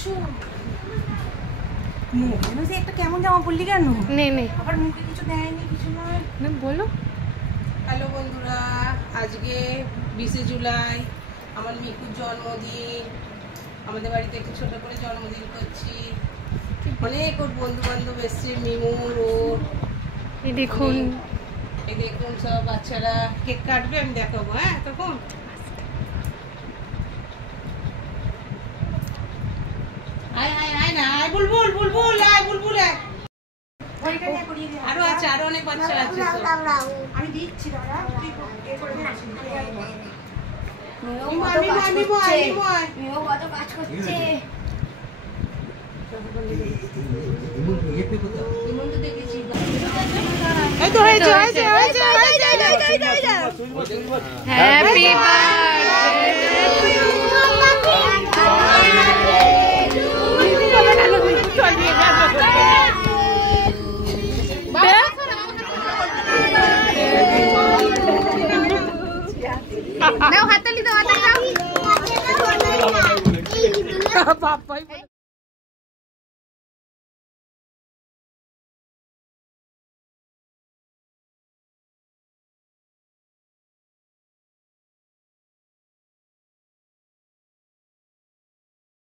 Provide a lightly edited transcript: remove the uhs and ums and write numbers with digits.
করছো? মুখে একটা কেমন জামা পরলি কেন? আবার মুখে কিছু দেয়নি, কিছু নয়। বলো। হ্যালো বন্ধুরা, আজকে 20শে জুলাই আমার মিকুর জন্মদিন। আমাদের বাড়িতে একটু ছোট করে জন্মদিন করছি। অনেক ওর বন্ধু বান্ধব এসছে, মিমুর ওর। এই দেখুন সব বাচ্চারা কেক কাটবে, আমি দেখাবো। হ্যাঁ, তখন আরো আছে, আরো অনেক বাচ্চা আছে। আমি দিচ্ছি দাদা। হ্যাপি হাততালি দাও, হাততালি দাও।